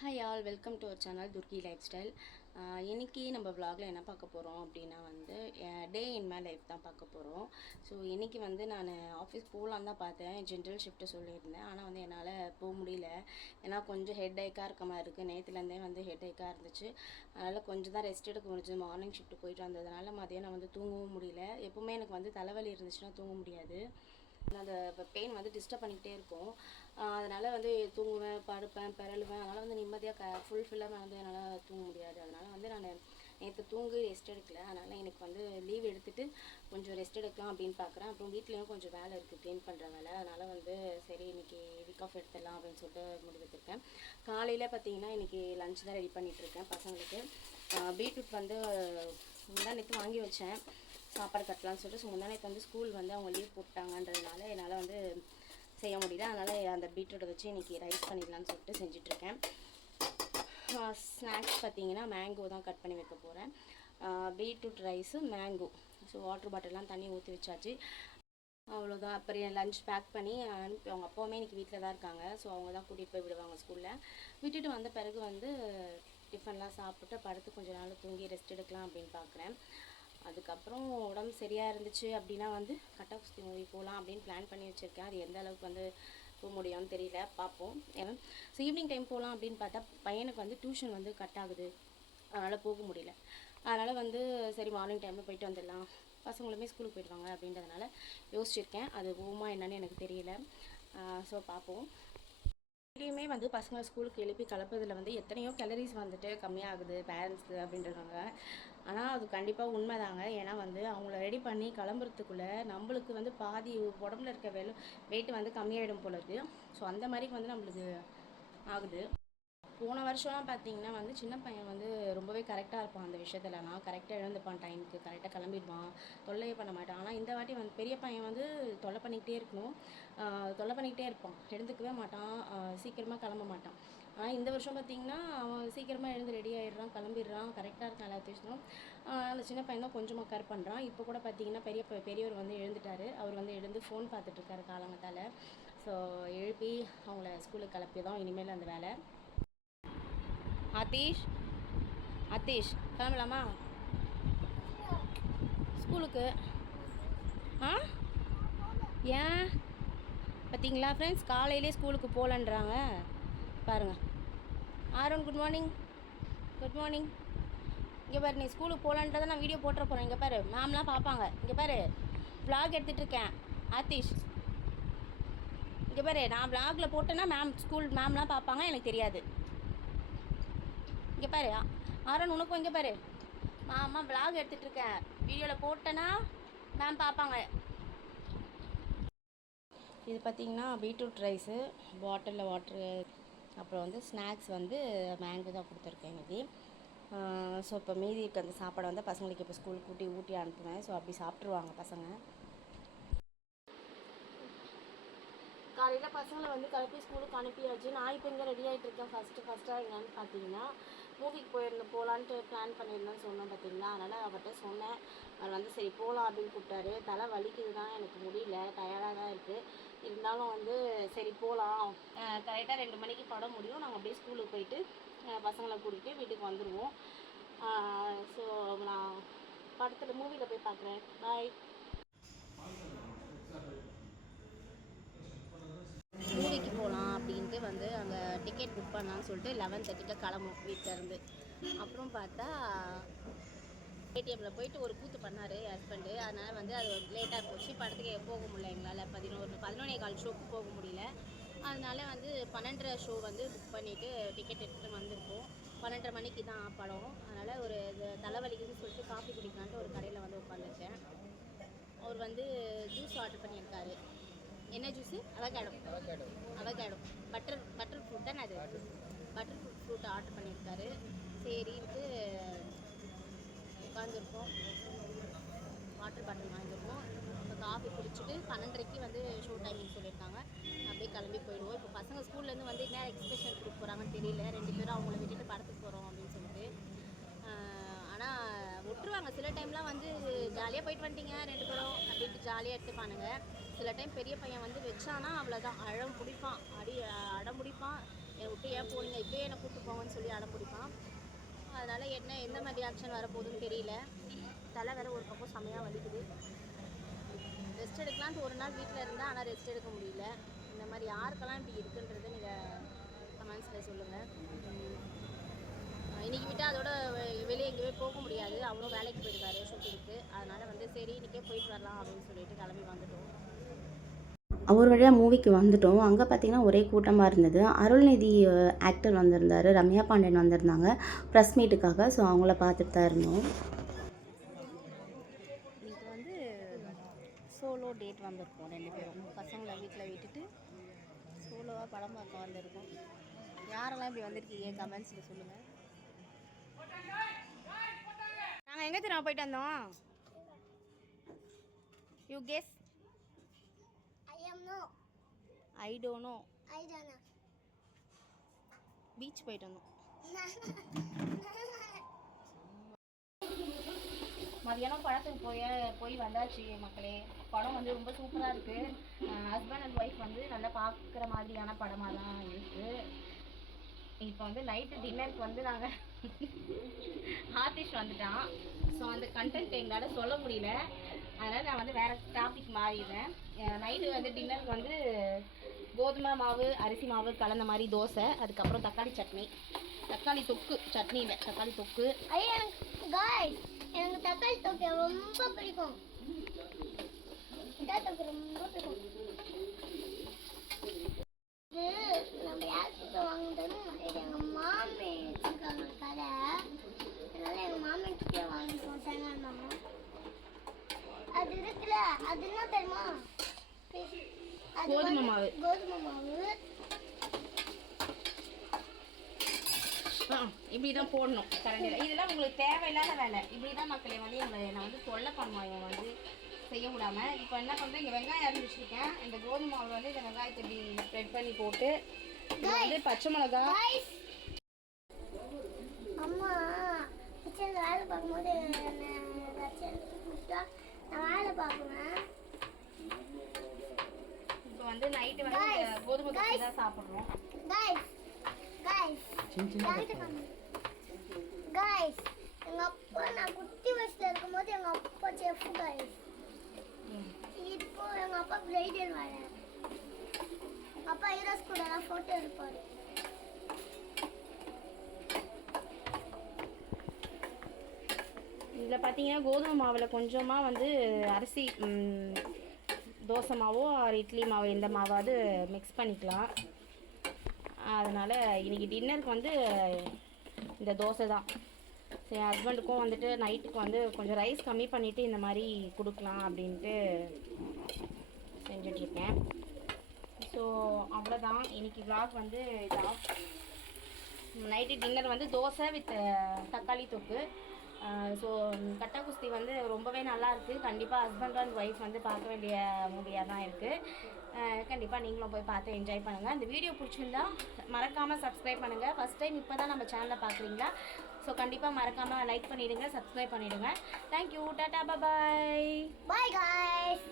Hi all, welcome to our channel துர்கி lifestyle. இன்றைக்கி நம்ம விலாகில் என்ன பார்க்க போகிறோம் அப்படின்னா டே இன் மை லைஃப் தான் பார்க்க போகிறோம். ஸோ இன்றைக்கி நான் ஆஃபீஸ் போகலான்னு தான் பார்த்தேன். ஜென்ரல் ஷிஃப்ட்டு சொல்லியிருந்தேன். ஆனால் என்னால் போக முடியல. ஏன்னா கொஞ்சம் ஹெட் ஏக்காக இருக்க மாதிரி இருக்குது. நேற்றுலேருந்தே ஹெட் ஏக்காக இருந்துச்சு. அதனால் கொஞ்சம் தான் ரெஸ்ட் எடுக்க முடிஞ்சது. மார்னிங் ஷிஃப்ட்டு போயிட்டு வந்ததுனால மதியானம் தூங்கவும் முடியல. எப்போவுமே எனக்கு தலைவலி இருந்துச்சுன்னா தூங்க முடியாது. அந்த பெயின் டிஸ்டர்ப் பண்ணிக்கிட்டே இருக்கும். அதனால் தூங்குவேன், படுப்பேன், பிறழுவேன். அதனால் நிம்மதியாக ஃபுல்ஃபில்லாக என்னால் தூங்க முடியாது. அதனால் நான் நேற்று தூங்கி ரெஸ்ட் எடுக்கல. அதனால் எனக்கு லீவ் எடுத்துகிட்டு கொஞ்சம் ரெஸ்ட் எடுக்கலாம் அப்படின்னு பார்க்குறேன். அப்புறம் வீட்லேயும் கொஞ்சம் வேலை இருக்குது, க்ளீன் பண்ணுற வேலை. அதனால் சரி இன்றைக்கி வீக் ஆஃப் எடுத்துடலாம் அப்படின்னு சொல்லிட்டு முடிவெடுத்திருக்கேன். காலையில் பார்த்தீங்கன்னா இன்றைக்கி லஞ்ச் தான் ரெடி பண்ணிகிட்ருக்கேன் பசங்களுக்கு. பீட்ரூட் நேற்று வாங்கி வச்சேன், சாப்பாடு கட்டலான்னு சொல்லிட்டு. ஸோ முந்தானே ஸ்கூல் அவங்க லீவ் போட்டாங்கன்றதுனால என்னால் செய்ய முடியல. அதனால் அந்த பீட்ரூட்டை வச்சு இன்றைக்கி ரைஸ் பண்ணிடலான்னு சொல்லிட்டு செஞ்சிட்ருக்கேன். ஸ்நாக்ஸ் பார்த்திங்கன்னா மேங்கோ தான் கட் பண்ணி வைக்க போகிறேன். Beetroot rice, mango. So water பாட்டிலாம் தண்ணி ஊற்றி வச்சாச்சு. அவ்வளோதான். அப்புறம் லஞ்ச் பேக் பண்ணி அனுப்பி, அவங்க அப்பாவுமே இன்றைக்கி வீட்டில் தான் இருக்காங்க. ஸோ அவங்க தான் கூட்டிகிட்டு போய் விடுவாங்க ஸ்கூலில். விட்டுட்டு வந்த பிறகு டிஃபன்லாம் சாப்பிட்டு படுத்து கொஞ்சம் நாள் தூங்கி ரெஸ்ட் எடுக்கலாம் அப்படின்னு பார்க்குறேன். அதுக்கப்புறம் உடம்பு சரியாக இருந்துச்சு அப்படின்னா கட்டகுஸ்தி மூவி போகலாம் அப்படின்னு பிளான் பண்ணி வச்சுருக்கேன். அது எந்த அளவுக்கு போக முடியும்னு தெரியல, பார்ப்போம். ஏன்னா ஸோ ஈவினிங் டைம் போகலாம் அப்படின்னு பார்த்தா பையனுக்கு டியூஷன் கட் ஆகுது. அதனால் போக முடியல. அதனால் சரி மார்னிங் டைமில் போயிட்டு வந்துடலாம், பசங்களுமே ஸ்கூலுக்கு போயிடுவாங்க அப்படின்றதுனால யோசிச்சிருக்கேன். அது போகுமா என்னன்னு எனக்கு தெரியல. ஸோ பார்ப்போம். டெய்லியுமே பசங்களை ஸ்கூலுக்கு எழுப்பி கலப்பதில் எத்தனையோ கேலரிஸ் கம்மியாகுது பேரண்ட்ஸுக்கு அப்படின்றாங்க. ஆனால் அது கண்டிப்பாக உண்மைதாங்க. ஏன்னா அவங்கள ரெடி பண்ணி கிளம்புறதுக்குள்ளே நம்மளுக்கு பாதி உடம்புல இருக்க வெயிட் கம்மியாயிடும் போல இருக்குது. ஸோ அந்த மாதிரி நம்மளுக்கு ஆகுது. போன வருஷம்லாம் பார்த்தீங்கன்னா சின்ன பையன் ரொம்பவே கரெக்டாக இருப்பான். அந்த விஷயத்துலலாம் கரெக்டாக எழுந்துப்பான், டைமுக்கு கரெக்டாக கிளம்பிடுவான், தொல்லையே பண்ண மாட்டான். ஆனால் இந்த வாட்டி பெரிய பையன் தொல்லை பண்ணிக்கிட்டே இருக்கணும், தொல்லை பண்ணிக்கிட்டே இருப்பான், எழுந்துக்கவே மாட்டான், சீக்கிரமாக கிளம்ப மாட்டான். ஆனால் இந்த வருஷம் பார்த்திங்கன்னா அவன் சீக்கிரமாக எழுந்து ரெடி ஆகிடுறான், கிளம்பிடுறான், கரெக்டாக இருக்கான் எல்லாத்தையும். அந்த சின்ன பையன் தான் கொஞ்சமாக கேர் பண்ணுறான். இப்போ கூட பார்த்திங்கன்னா பெரியவர் எழுந்துட்டார். அவர் எழுந்து ஃபோன் பார்த்துட்ருக்காரு காலங்கத்தால். ஸோ எழுப்பி அவங்கள ஸ்கூலுக்கு கிளப்பி தான் இனிமேல் அந்த வேலை. ஆத்தீஷ் கிளம்பலாமா ஸ்கூலுக்கு? ஏன் பார்த்தீங்களா ஃப்ரெண்ட்ஸ், காலையிலே ஸ்கூலுக்கு போகலன்றாங்க பாருங்கள். Aaron good morning. Good morning. இங்கே பாரு, நீ ஸ்கூலுக்கு போகலான்றதை நான் வீடியோ போட்டுற போகிறேன். இங்கே பாரு, மேம்லாம் பார்ப்பாங்க. இங்கே பாரு, வ்ளாக் எடுத்துகிட்ருக்கேன். ஆத்தீஷ் இங்கே பாரு, நான் வ்ளாகில் போட்டேன்னா மேம்லாம் பார்ப்பாங்க, எனக்கு தெரியாது. இங்கே பாரு ஆரோன், உனக்கும் இங்கே பாரு, அம்மா விளாக் எடுத்துகிட்ருக்கேன், வீடியோவில் போட்டேன்னா மேம் பார்ப்பாங்க. இது பார்த்திங்கன்னா பீட்ரூட் ரைஸு, பாட்டிலில் வாட்ரு, அப்புறம் ஸ்நாக்ஸ் மேங்கோ தான் கொடுத்துருக்கேன் இன்றைக்கி. ஸோ இப்போ மீதி இருக்க அந்த சாப்பாடை பசங்களுக்கு இப்போ ஸ்கூல் ஊட்டி அனுப்புவேன். ஸோ அப்படி சாப்பிட்ருவாங்க பசங்க. காலையில் பசங்களை கிளப்பி ஸ்கூலுக்கு அனுப்பியாச்சு. நான் இப்போ இங்கே ரெடி ஆகிட்டு இருக்கேன். ஃபஸ்ட்டாக என்னன்னு பார்த்தீங்கன்னா மூவிக்கு போகலான்ட்டு பிளான் பண்ணியிருந்தேன்னு சொன்னேன் பார்த்தீங்களா. அதனால் அவர்கிட்ட சொன்னேன். அவர் சரி போகலாம் அப்படின்னு கூப்பிட்டாரு. தலை வலிக்குது தான், எனக்கு முடியல, டயர்டாக தான் இருக்குது. இருந்தாலும் சரி போகலாம், கரெக்டாக 2 மணிக்கு படம் முடியும், நாங்கள் அப்படியே ஸ்கூலுக்கு போயிட்டு பசங்களை கூட்டிகிட்டு வீட்டுக்கு வந்துடுவோம். ஸோ நான் படத்தில் மூவியில் போய் பார்க்குறேன். பாய். மூவிக்கு போகலாம் அப்படின்ட்டு அங்கே டிக்கெட் புக் பண்ணலான்னு சொல்லிட்டு 11:30க்கு கிளம்பும் வீட்டிலேருந்து. அப்புறம் பார்த்தா ஏடிஎம்மில் போயிட்டு ஒரு கூத்து பண்ணார் என் ஹஸ்பண்டு. அதனால் அது லேட்டாக போச்சு, படத்துக்கு போக முடியல எங்களால். 11:15 ஷோக்கு போக முடியல. அதனால 12:30 ஷோ புக் பண்ணிவிட்டு டிக்கெட் எடுத்துகிட்டு வந்திருக்கோம். 12:30 மணிக்கு தான் படம். அதனால் ஒரு தலைவலிக்குதுன்னு சொல்லிட்டு காஃபி குடிக்கலான்ட்டு ஒரு கடையில் உட்காந்துருக்கேன். அவர் ஜூஸ் ஆர்டர் பண்ணியிருக்காரு. என்ன ஜூஸு? அவகேடோ பட்டர் ஃப்ரூட் தானே அது. பட்டர் ஃப்ரூட் ஆர்டர் பண்ணியிருக்காரு. சரின்ட்டு உட்காந்துருக்கோம். வாட்டர் பாட்டில் வாங்கியிருக்கோம். இப்போ காஃபி குடிச்சிட்டு 12:30க்கு ஷோ டைமிங் சொல்லியிருக்காங்க. அப்படியே கிளம்பி போயிடுவோம். இப்போ பசங்க ஸ்கூல்லேருந்து என்ன எக்ஸ்பிரஷன் கொடுக்க போகிறாங்கன்னு தெரியல. 2 பேரும் அவங்கள விட்டுட்டு படத்துக்கு போகிறோம் அப்படின்னு சொல்லிட்டு. ஆனால் விட்டுருவாங்க. சில டைம்லாம் ஜாலியாக போயிட்டு வந்துட்டீங்க 2 பேரும் அப்படின்ட்டு ஜாலியாக எடுத்துப்பானுங்க. சில டைம் பெரிய பையன் வச்சானா அவ்வளோதான், அடம் பிடிப்பான். அடம் பிடிப்பான். என்னை விட்டு ஏன் போனீங்க இப்போயே என்னை கூப்பிட்டு போங்கன்னு சொல்லி அடம் பிடிப்பான். அதனால் எந்த மாதிரி ஆக்ஷன் வரப்போகுதுன்னு தெரியல. தலை வேறு ஒரு பக்கம் செமையாக வலிக்குது. ரெஸ்ட் எடுக்கலான்ட்டு ஒரு நாள் வீட்டில் இருந்தேன், ஆனால் ரெஸ்ட் எடுக்க முடியல. இந்த மாதிரி யாருக்கெல்லாம் இப்படி இருக்குன்றதை நீங்கள் கமெண்ட்ஸில் சொல்லுங்கள். இன்றைக்கி விட்டால் அதோட வெளியே எங்கேயுமே போக முடியாது. அவரும் வேலைக்கு போயிடுவார் ஷூட்டிங்க்கு. அதனால் சரி இன்றைக்கே போயிட்டு வரலாம் அப்படின்னு சொல்லிட்டு கிளம்பி வந்துட்டோம். ஒரு வழியாக மூவிக்கு வந்துட்டோம். அங்கே பார்த்திங்கன்னா ஒரே கூட்டமாக இருந்தது. அருள்நிதி ஆக்டர் வந்திருந்தார், ரம்யா பாண்டியன் வந்திருந்தாங்க ப்ரெஸ் மீட்டுக்காக. ஸோ அவங்கள பார்த்துட்டு தான் இருந்தோம். இன்றைக்கி சோலோ டேட் வந்திருக்கோம் 2 பேரும். பசங்களை வீட்டில் விட்டுட்டு சோலோவாக படம் பார்க்க வந்திருக்கோம். யாரெல்லாம் இப்படி வந்திருக்கீங்க கமெண்ட்ஸில் சொல்லுங்கள். நாங்கள் எங்கே தெரியுமா போயிட்டு வந்தோம்? You guess. I don't know. Beach போயிட்டு வந்தோம். மதியானம் படத்துக்கு போய் வந்தாச்சு மக்களே. படம் ரொம்ப சூப்பராக இருக்குது. ஹஸ்பண்ட் அண்ட் ஒய்ஃப் நல்லா பார்க்குற மாதிரியான படமாக தான் இருக்குது. இப்போ நைட்டு டின்னருக்கு நாங்கள் ஆர்டிஸ்ட் வந்துட்டான். ஸோ அந்த கண்டென்ட் எங்களால் சொல்ல முடியல. அதனால் நான் வேறு டாபிக் மாறிடுறேன். நைட்டு டின்னருக்கு கோதுமை மாவு அரிசி மாவு கலந்த மாதிரி தோசை, அதுக்கப்புறம் தக்காளி சட்னி, தக்காளி தொக்கு, சட்னி இல்லை தக்காளி தொக்கு. எனக்கு தக்காளி தொக்கு ரொம்ப பிடிக்கும். ரொம்ப பிடிக்கும். நம்ம யாருக்கு வாங்கிட்டோம், இது எங்கள் மாமி வச்சுருக்காங்க கடை. அதனால எங்கள் மாமி கிட்டே வாங்கிட்டோம் தேங்காய் மாமா. அது இருக்குல்ல, அது என்ன தெரியுமா? கோதுமை மாவு. இப்படி தான் போடணும் கரண்டியில். இதெல்லாம் உங்களுக்கு தேவையில்லாத வேலை. இப்படி தான் மக்களே நான் தொல்லை பண்ணுவோம் இவன் செய்ய விடாமல். இப்போ என்ன பண்ணுறேன், இங்கே வெங்காயம் அரிஞ்சு வச்சுருக்கேன். இந்த கோதுமை மாவு இந்த வெங்காயத்தை இப்படி ஸ்ப்ரெட் பண்ணி போட்டு பச்சை மிளகா. அம்மா கிச்சனில் வேலை பார்க்கும்போது நான் வேலை பார்க்குவேன். இப்போ நைட்டு கோதுமை தோசை தான் சாப்பிட்றோம். எங்கள் அப்பா நான் குட்டி வயசில் இருக்கும்போது எங்கள் அப்பா செஃப் கைஸ். இப்போ எங்கள் அப்பா பிரைடல் வேலை. அப்பா ஹீரோஸ் கூட எல்லாம் ஃபோட்டோ எடுப்பார். இதில் பார்த்தீங்கன்னா கோதுமை மாவில் கொஞ்சமாக அரிசி தோசை மாவோ இட்லி மாவு எந்த மாவாவது மிக்ஸ் பண்ணிக்கலாம். அதனால் இன்றைக்கி டின்னருக்கு இந்த தோசை தான். சரி ஹஸ்பண்டுக்கும் நைட்டுக்கு கொஞ்சம் ரைஸ் கம்மி பண்ணிவிட்டு இந்த மாதிரி கொடுக்கலாம் அப்படின்ட்டு செஞ்சிட்ருக்கேன். ஸோ அவ்வளோதான் இன்றைக்கி விளாக் இதான். நைட்டு டின்னர் தோசை வித் தக்காளி தொக்கு. ஸோ கட்டா குஸ்தி ரொம்பவே நல்லாயிருக்கு. கண்டிப்பாக ஹஸ்பண்ட் அண்ட் ஒய்ஃப் பார்க்க வேண்டிய மூவியாக தான் இருக்குது. கண்டிப்பாக நீங்களும் போய் பார்த்து என்ஜாய் பண்ணுங்கள். இந்த வீடியோ பிடிச்சிருந்தா மறக்காமல் சப்ஸ்கிரைப் பண்ணுங்கள். ஃபஸ்ட் டைம் இப்போ தான் நம்ம சேனலை பார்க்குறீங்களா? ஸோ கண்டிப்பாக மறக்காமல் லைக் பண்ணிவிடுங்க, சப்ஸ்கிரைப் பண்ணிவிடுங்க. Thank you, tata, bye. Bye guys.